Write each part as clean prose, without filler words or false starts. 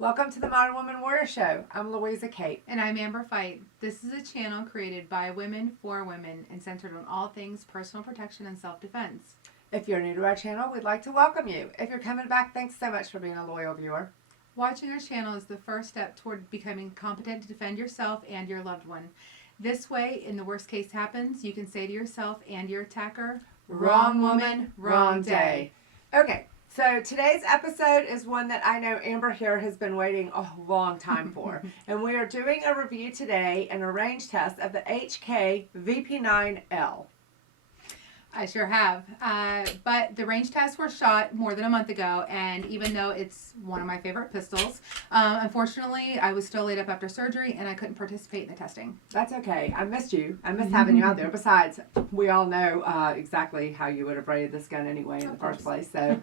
Welcome to the Modern Woman Warrior Show. I'm Louisa Kate. And I'm Amber Fight. This is a channel created by women for women and centered on all things personal protection and self-defense. If you're new to our channel, we'd like to welcome you. If you're coming back, thanks so much for being a loyal viewer. Watching our channel is the first step toward becoming competent to defend yourself and your loved one. This way, in the worst case happens, you can say to yourself and your attacker, wrong woman, wrong day. Okay. So today's episode is one that I know Amber here has been waiting a long time for. And we are doing a review today and a range test of the H&K VP9L. I sure have. But the range tests were shot more than a month ago, and even though it's one of my favorite pistols, unfortunately, I was still laid up after surgery, and I couldn't participate in the testing. That's okay. I missed you. I missed having you out there. Besides, we all know exactly how you would have rated this gun anyway in the first place. So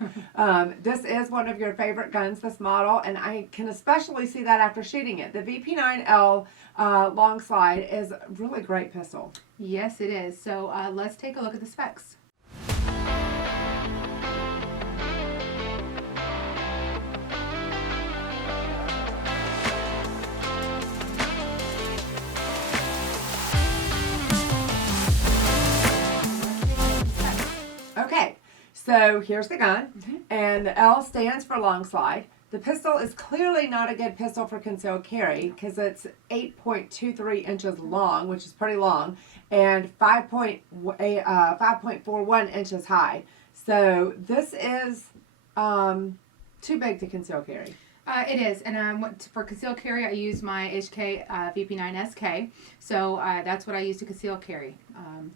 this is one of your favorite guns, this model, and I can especially see that after shooting it. The VP9L long slide is a really great pistol. Yes, it is. So let's take a look at the specs. Okay, so here's the gun, and the L stands for long slide. The pistol is clearly not a good pistol for concealed carry because it's 8.23 inches long, which is pretty long, and 5.41 inches high. So this is too big to conceal carry. It is, and for concealed carry, I use my H&K VP9SK, so that's what I use to conceal carry.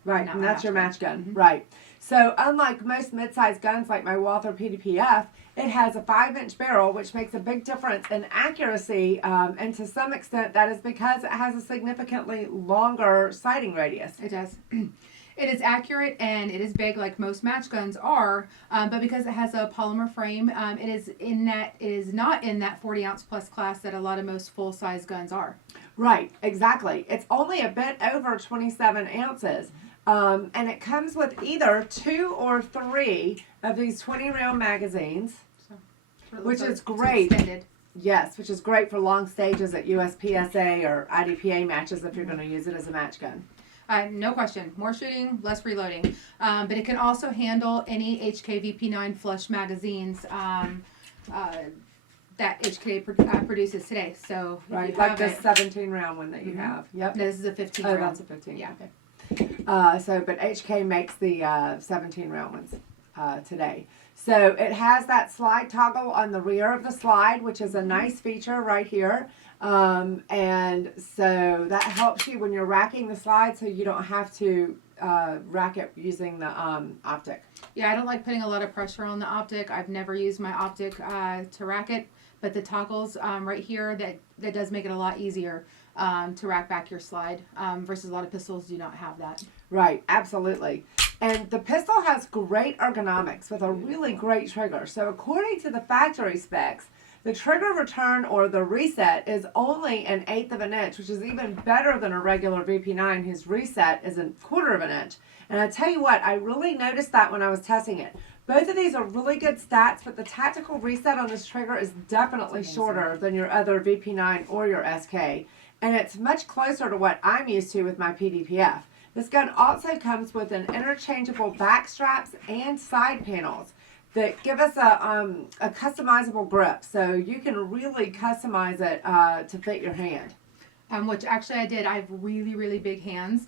Right, and that's your match gun. Right. So unlike most mid-sized guns like my Walther PDPF, it has a 5-inch barrel, which makes a big difference in accuracy, and to some extent that is because it has a significantly longer sighting radius. It does. It is accurate and it is big like most match guns are, but because it has a polymer frame, it is not in that 40-ounce plus class that a lot of most full-size guns are. Right, exactly. It's only a bit over 27 ounces. And it comes with either 2 or 3 of these 20-round magazines, which is great. Yes, which is great for long stages at USPSA or IDPA matches if you're going to use it as a match gun. No question. More shooting, less reloading. But it can also handle any H&K VP9 flush magazines that H&K produces today. So right, like the 17-round one that you have. Yep. No, this is a 15-round. Oh, that's a 15. Yeah. Okay. But H&K makes the 17-round ones today. So it has that slide toggle on the rear of the slide, which is a nice feature right here. And so that helps you when you're racking the slide so you don't have to rack it using the optic. Yeah, I don't like putting a lot of pressure on the optic. I've never used my optic to rack it, but the toggles right here, that does make it a lot easier to rack back your slide versus a lot of pistols do not have that. Right, absolutely. And the pistol has great ergonomics with a really great trigger. So according to the factory specs, the trigger return or the reset is only 1/8 of an inch, which is even better than a regular VP9 whose reset is 1/4 of an inch. And I tell you what, I really noticed that when I was testing it. Both of these are really good stats, but the tactical reset on this trigger is definitely shorter than your other VP9 or your SK. And it's much closer to what I'm used to with my PDPF. This gun also comes with an interchangeable back straps and side panels that give us a customizable grip. So you can really customize it to fit your hand. Which actually I did. I have really, really big hands.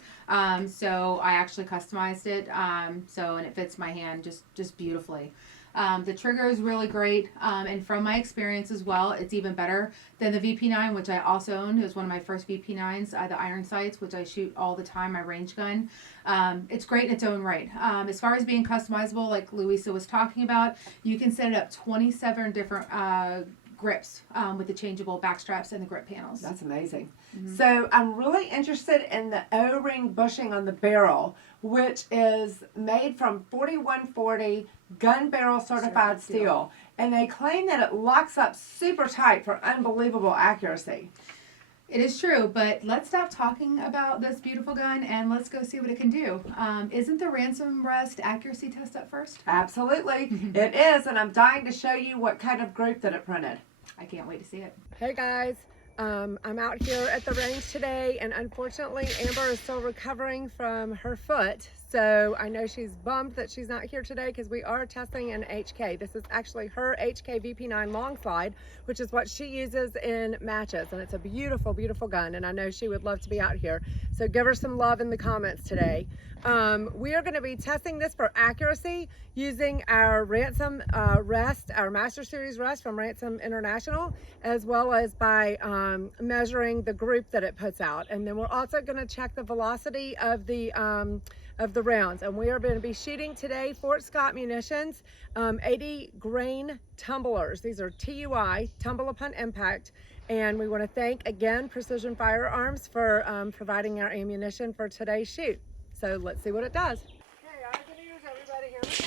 So I actually customized it. And it fits my hand just beautifully. The trigger is really great, and from my experience as well, it's even better than the VP9, which I also owned. It was one of my first VP9s, the iron sights, which I shoot all the time, my range gun. It's great in its own right. As far as being customizable, like Louisa was talking about, you can set it up 27 different grips with the changeable back straps and the grip panels. That's amazing. So I'm really interested in the O-ring bushing on the barrel, which is made from 4140 gun barrel certified steel. And they claim that it locks up super tight for unbelievable accuracy. It is true, but let's stop talking about this beautiful gun and let's go see what it can do. Isn't the ransom rest accuracy test up first? Absolutely. It is, and I'm dying to show you what kind of group that it printed. I can't wait to see it. Hey guys, I'm out here at the range today, and unfortunately Amber is still recovering from her foot. So I know she's bummed that she's not here today because we are testing an HK. This is actually her H&K VP9 long slide, which is what she uses in matches. And it's a beautiful, beautiful gun. And I know she would love to be out here. So give her some love in the comments today. We are going to be testing this for accuracy using our Ransom rest, our Master Series rest from Ransom International, as well as by measuring the group that it puts out. And then we're also going to check the velocity of the rounds. And we are going to be shooting today Fort Scott Munitions 80 grain tumblers. These are TUI, tumble upon impact. And we want to thank again Precision Firearms for providing our ammunition for today's shoot. So let's see what it does. Okay, eyes and ears, everybody, here we go.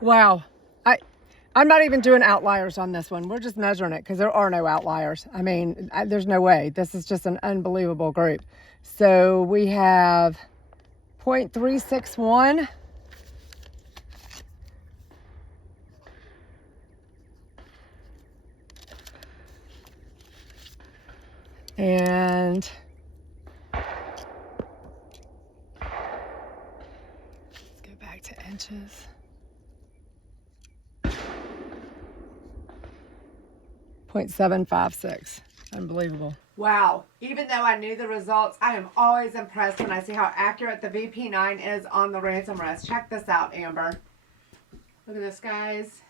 Wow. I'm not even doing outliers on this one. We're just measuring it because there are no outliers. I mean, there's no way. This is just an unbelievable group. So we have 0.361. And let's go back to inches. 0.756. Unbelievable. Wow. Even though I knew the results, I am always impressed when I see how accurate the VP9 is on the Ransom rest. Check this out, Amber. Look at this, guys.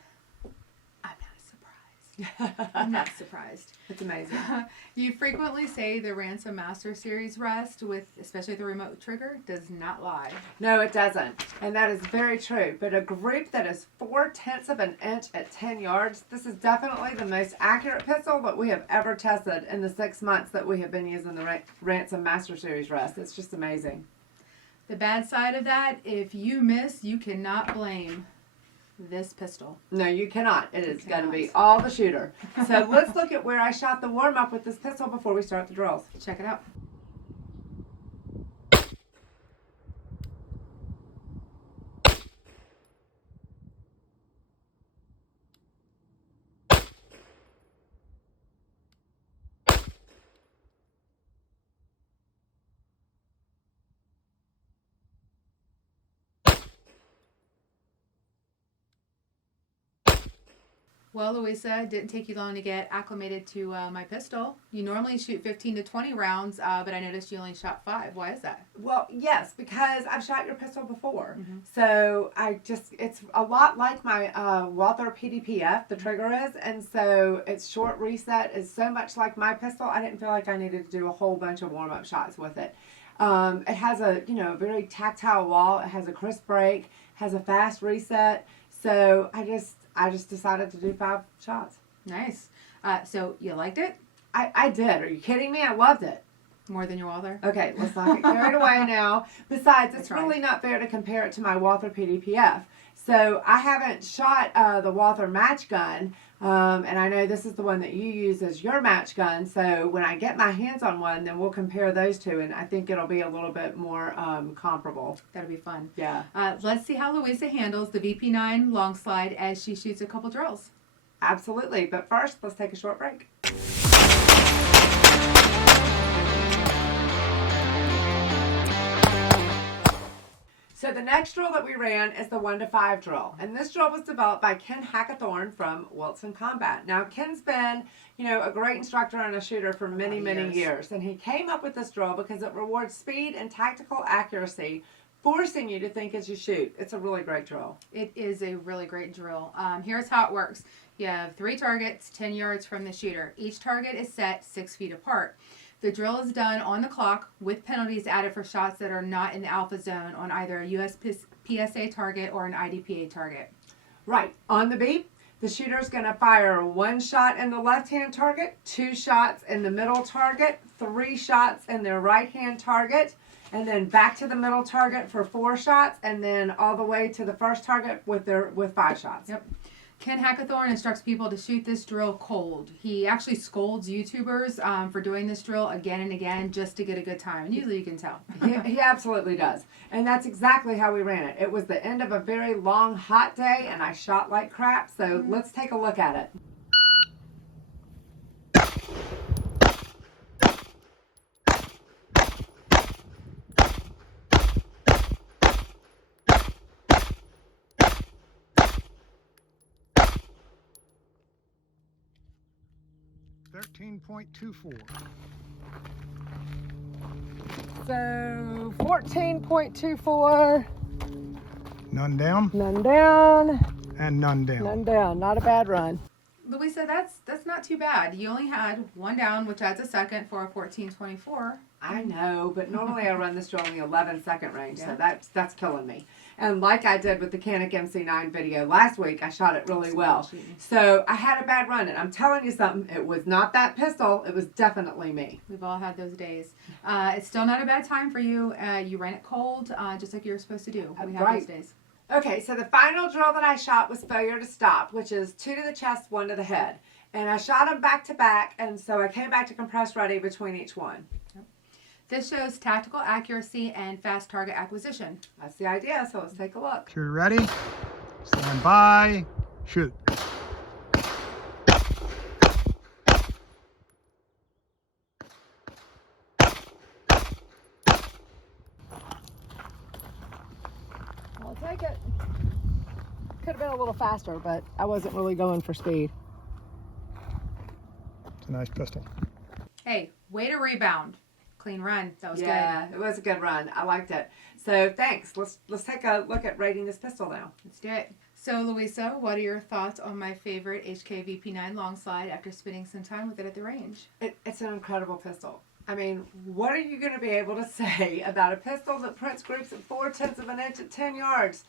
I'm not surprised. It's amazing. You frequently say the Ransom Master Series rest, with especially the remote trigger, does not lie. No, it doesn't. And that is very true. But a group that is 0.4 of an inch at 10 yards, this is definitely the most accurate pistol that we have ever tested in the 6 months that we have been using the Ransom Master Series rest. It's just amazing. The bad side of that, if you miss, you cannot blame this pistol. No, you cannot. It is going to be all the shooter. So let's look at where I shot the warm-up with this pistol before we start the drills. Check it out. Well, Louisa, it didn't take you long to get acclimated to my pistol. You normally shoot 15 to 20 rounds, but I noticed you only shot 5. Why is that? Well, yes, because I've shot your pistol before. So it's a lot like my Walther PDPF, the trigger is, and so its short reset is so much like my pistol, I didn't feel like I needed to do a whole bunch of warm-up shots with it. It has a, very tactile wall. It has a crisp break, has a fast reset. So I just decided to do 5 shots. Nice. So you liked it? I did. Are you kidding me? I loved it. More than your Walther? Okay, let's not get carried away now. Besides, it's really not fair to compare it to my Walther PDPF. So I haven't shot the Walther match gun, and I know this is the one that you use as your match gun. So when I get my hands on one, then we'll compare those two, and I think it'll be a little bit more comparable. That'll be fun. Yeah. Let's see how Louisa handles the VP9 long slide as she shoots a couple drills. Absolutely. But first, let's take a short break. So the next drill that we ran is the 1 to 5 drill. And this drill was developed by Ken Hackathorn from Wilson Combat. Now, Ken's been, a great instructor and a shooter for many, many years. And he came up with this drill because it rewards speed and tactical accuracy, forcing you to think as you shoot. It's a really great drill. It is a really great drill. Here's how it works. You have 3 targets, 10 yards from the shooter. Each target is set 6 feet apart. The drill is done on the clock with penalties added for shots that are not in the alpha zone on either a USPSA target or an IDPA target. Right. On the beep, the shooter is going to fire 1 shot in the left-hand target, 2 shots in the middle target, 3 shots in their right-hand target, and then back to the middle target for 4 shots, and then all the way to the first target with 5 shots. Yep. Ken Hackathorn instructs people to shoot this drill cold. He actually scolds YouTubers for doing this drill again and again just to get a good time. And usually you can tell. He absolutely does. And that's exactly how we ran it. It was the end of a very long, hot day, and I shot like crap. So let's take a look at it. .24. So 14.24. None down. None down. And none down. None down. Not a bad run. Louisa, that's not too bad. You only had 1 down, which adds a second for a 14.24. I know, but normally I run this drill in the 11-second range, Yeah. so that's killing me. And like I did with the Canik MC9 video last week, I shot it really well. So I had a bad run, and I'm telling you something, it was not that pistol, it was definitely me. We've all had those days. It's still not a bad time for you. You ran it cold, just like you were supposed to do. We have Right. those days. Okay, so the final drill that I shot was failure to stop, which is 2 to the chest, 1 to the head. And I shot them back to back, and so I came back to compress ready between each one. This shows tactical accuracy and fast target acquisition. That's the idea, so let's take a look. You're ready. Stand by. Shoot. I'll take it. Could have been a little faster, but I wasn't really going for speed. It's a nice pistol. Hey, way to rebound. Clean run. That was good. Yeah, it was a good run. I liked it. So thanks. Let's take a look at rating this pistol now. Let's do it. So, Louisa, what are your thoughts on my favorite H&K VP9 long slide after spending some time with it at the range? It's an incredible pistol. I mean, what are you going to be able to say about a pistol that prints groups at 4/10 of an inch at 10 yards?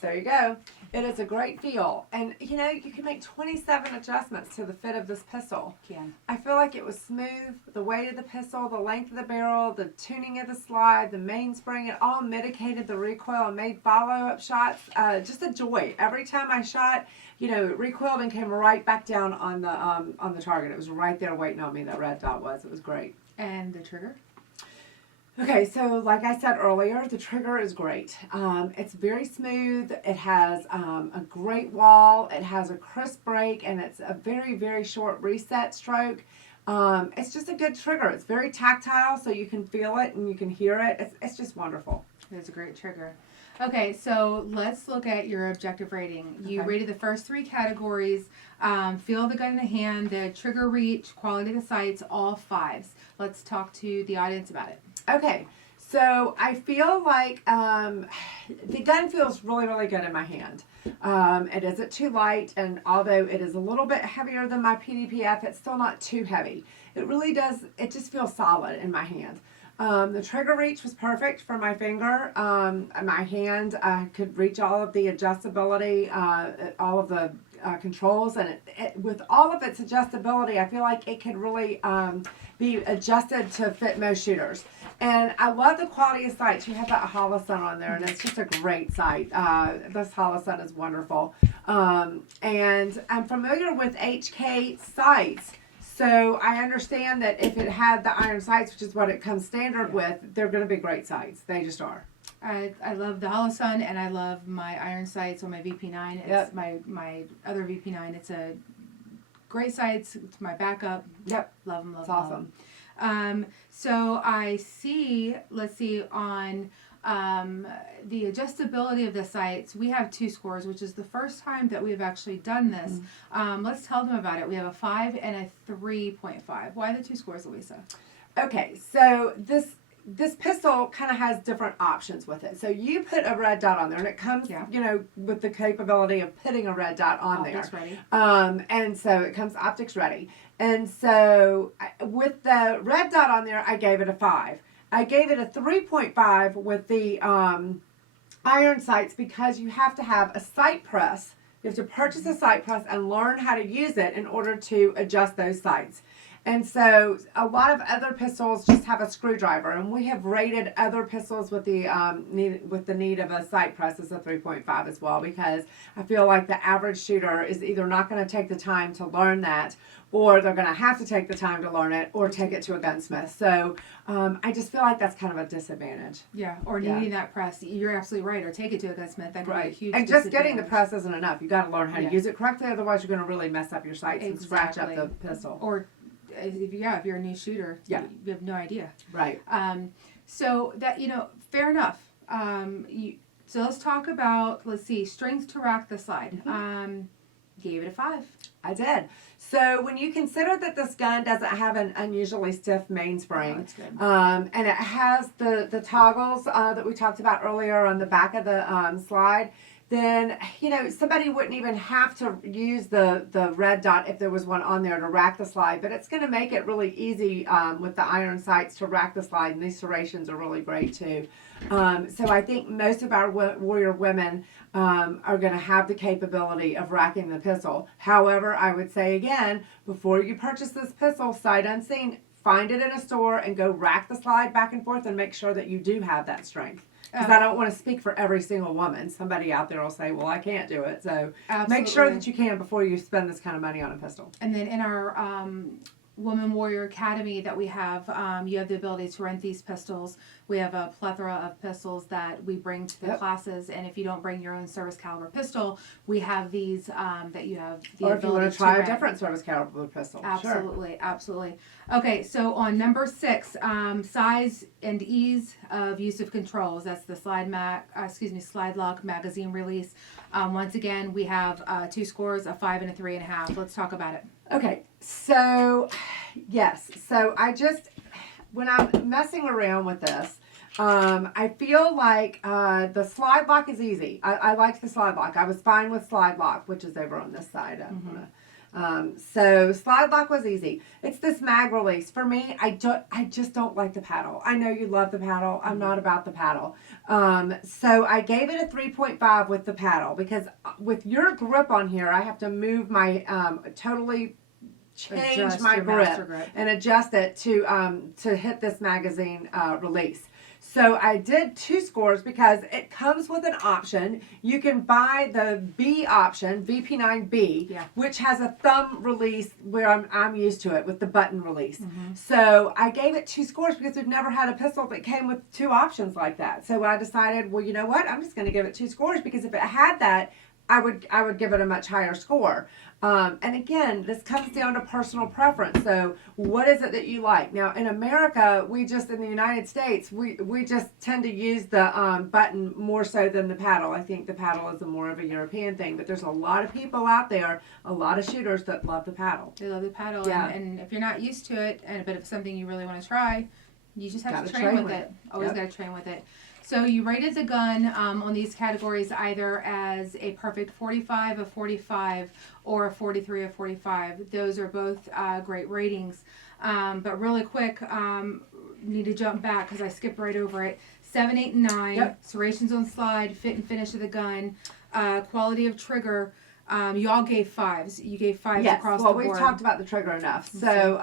There you go. It is a great feel. And, you can make 27 adjustments to the fit of this pistol. Can. I feel like it was smooth. The weight of the pistol, the length of the barrel, the tuning of the slide, the mainspring, it all mitigated the recoil and made follow-up shots just a joy. Every time I shot, it recoiled and came right back down on the target. It was right there waiting on me, that red dot was. It was great. And the trigger? Okay, so like I said earlier, the trigger is great. It's very smooth. It has a great wall. It has a crisp break, and it's a very, very short reset stroke. It's just a good trigger. It's very tactile, so you can feel it and you can hear it. It's just wonderful. It's a great trigger. Okay, so let's look at your objective rating. You Okay. rated the first 3 categories, feel of the gun in the hand, the trigger reach, quality of the sights, all 5s. Let's talk to the audience about it. Okay, so I feel like the gun feels really, really good in my hand. It isn't too light, and although it is a little bit heavier than my PDPF, it's still not too heavy. It really does, it just feels solid in my hand. The trigger reach was perfect for my finger. My hand could reach all of the adjustability, all of the controls, and with all of its adjustability, I feel like it could really be adjusted to fit most shooters. And I love the quality of sights. You have that Holosun on there, and it's just a great sight. This Holosun is wonderful. And I'm familiar with HK sights. So I understand that if it had the iron sights, which is what it comes standard with, they're going to be great sights. They just are. I love the Holosun, and I love my iron sights on my VP9. It's my other VP9. It's a great sights. It's my backup. Yep. Love them. Love It's them. awesome. So I see, let's see, on The adjustability of the sights, we have 2 scores, which is the first time that we've actually done this. Let's tell them about it. We have a 5 and a 3.5. Why the 2 scores, Louisa? Okay, so this pistol kind of has different options with it. So you put a red dot on there, and it comes, you know, with the capability of putting a red dot on Optics there. ready. And so it comes optics ready. And so with the red dot on there, I gave it a 5. I gave it a 3.5 with the iron sights because you have to have a sight press. You have to purchase a sight press and learn how to use it in order to adjust those sights. And so a lot of other pistols just have a screwdriver, and we have rated other pistols with the need of a sight press as a 3.5 as well, because I feel like the average shooter is either not going to take the time to learn that, or they're going to have to take the time to learn it, or take it to a gunsmith. So I just feel like that's kind of a disadvantage. Yeah, or needing that press. You're absolutely right. Or take it to a gunsmith. That could be a huge And just getting the press isn't enough. You got to learn how to use it correctly, otherwise you're going to really mess up your sights and scratch up the pistol. Or if you're a new shooter, you have no idea. Right. So that, fair enough. So let's talk about, strength to rack the slide. Gave it a 5. I did. So when you consider that this gun doesn't have an unusually stiff mainspring, and it has the toggles that we talked about earlier on the back of the slide, then, somebody wouldn't even have to use the red dot if there was one on there to rack the slide. But it's going to make it really easy with the iron sights to rack the slide, and these serrations are really great too. So I think most of our warrior women are going to have the capability of racking the pistol. However, I would say again, before you purchase this pistol, sight unseen, find it in a store and go rack the slide back and forth and make sure that you do have that strength. Because I don't want to speak for every single woman. Somebody out there will say, well, I can't do it. So make sure that you can before you spend this kind of money on a pistol. And then in our Woman Warrior Academy that we have, you have the ability to rent these pistols. We have a plethora of pistols that we bring to the classes, and if you don't bring your own service caliber pistol, we have these that you have the ability to Or if you want to try a different service caliber pistol. Absolutely, absolutely. Okay, so on number 6, size and ease of use of controls. That's the slide lock magazine release. Once again, we have 2 scores, a 5 and a 3.5. Let's talk about it. Okay, so yes, so when I'm messing around with this, I feel like the slide lock is easy. I liked the slide lock. I was fine with slide lock, which is over on this side. So slide lock was easy. It's this mag release. For me, I just don't like the paddle. I know you love the paddle. I'm not about the paddle. So I gave it a 3.5 with the paddle, because with your grip on here, I have to move my totally change my grip and adjust it to hit this magazine release. So I did 2 scores because it comes with an option. You can buy the B option, VP9B, which has a thumb release where I'm used to it with the button release. So I gave it 2 scores because we've never had a pistol that came with 2 options like that. So I decided, well, you know what? I'm just going to give it 2 scores, because if it had that, I would give it a much higher score. And again, this comes down to personal preference. So what is it that you like? Now, in America, in the United States, we just tend to use the button more so than the paddle. I think the paddle is more of a European thing, but there's a lot of people out there, a lot of shooters that love the paddle. They love the paddle, and if you're not used to it, but if it's something you really want to try, you just have to train with it. Always got to train with it. So you rated the gun on these categories either as a perfect 45, a 45, or a 43, a 45. Those are both great ratings. But really quick, need to jump back because I skipped right over it. 7, 8, and 9. Serrations on slide, fit and finish of the gun, quality of trigger. You all gave 5s. You gave 5s across the board. Well, we've talked about the trigger enough. So,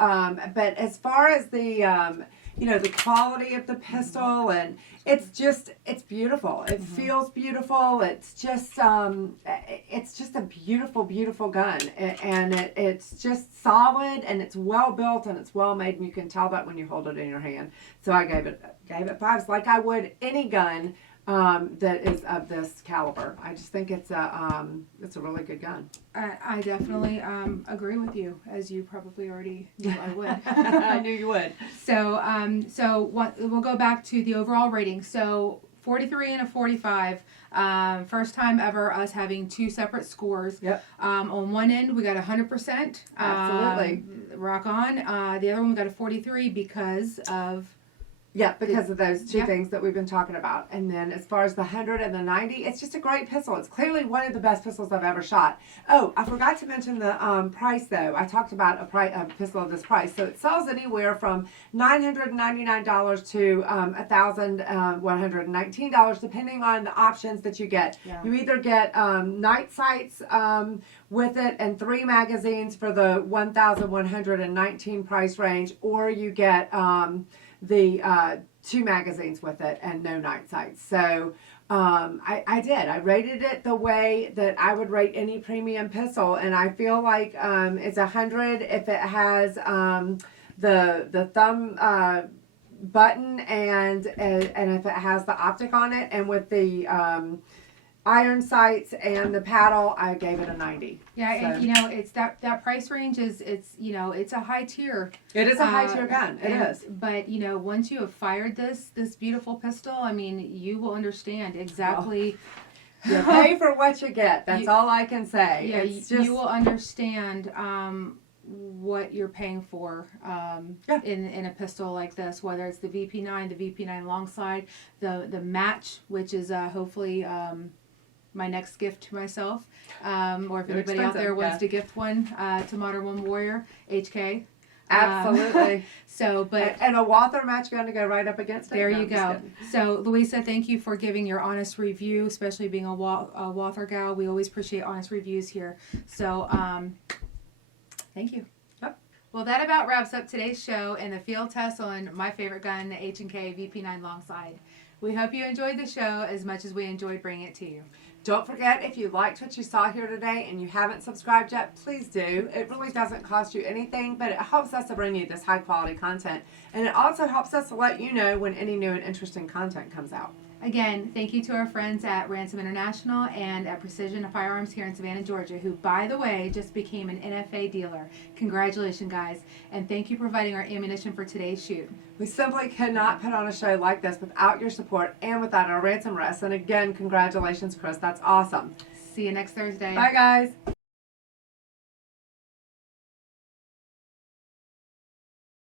but as far as the the quality of the pistol, and it's beautiful. It feels beautiful. It's just a beautiful, beautiful gun, and it's just solid, and it's well built, and it's well made, and you can tell that when you hold it in your hand. So I gave it 5s, like I would any gun that is of this caliber. I just think it's a really good gun. I definitely agree with you, as you probably already knew I would. I knew you would. So we'll go back to the overall rating. So 43 and a 45. First time ever us having two separate scores. Yep. On one end we got 100%. Absolutely. Rock on. The other one we got a 43 because of. Yeah, because of those two Yeah. things that we've been talking about. And then as far as the 100 and the 90, it's just a great pistol. It's clearly one of the best pistols I've ever shot. Oh, I forgot to mention the price, though. I talked about a pistol of this price. So it sells anywhere from $999 to $1,119, depending on the options that you get. Yeah. You either get night sights with it and 3 magazines for the $1,119 price range, or you get the 2 magazines with it and no night sights. So I did. I rated it the way that I would rate any premium pistol, and I feel like it's 100 if it has the thumb button and if it has the optic on it, and with the iron sights and the paddle, I gave it a 90. Yeah, So- and it's that price range is it's a high tier. It is a high tier gun. It is. But once you have fired this beautiful pistol, I mean, you will understand exactly. You pay for what you get. That's all I can say. Yeah, It's just, you will understand what you're paying for Yeah. in a pistol like this, whether it's the VP9, the VP9 Longside, the match, which is hopefully my next gift to myself, or if They're anybody out there expensive, wants yeah. to gift one to Modern One Warrior, HK. Absolutely. So, but and a Walther match gun to go right up against it. there No, you I'm just go. kidding. So, Louisa, thank you for giving your honest review, especially being a Walther gal. We always appreciate honest reviews here. So, thank you. Yep. Well, that about wraps up today's show and the field test on my favorite gun, the H&K VP9 Longside. We hope you enjoyed the show as much as we enjoyed bringing it to you. Don't forget, if you liked what you saw here today and you haven't subscribed yet, please do. It really doesn't cost you anything, but it helps us to bring you this high quality content. And it also helps us to let you know when any new and interesting content comes out. Again, thank you to our friends at Ransom International and at Precision Firearms here in Savannah, Georgia, who, by the way, just became an NFA dealer. Congratulations, guys. And thank you for providing our ammunition for today's shoot. We simply cannot put on a show like this without your support and without our ransom rests. And again, congratulations, Chris. That's awesome. See you next Thursday. Bye, guys.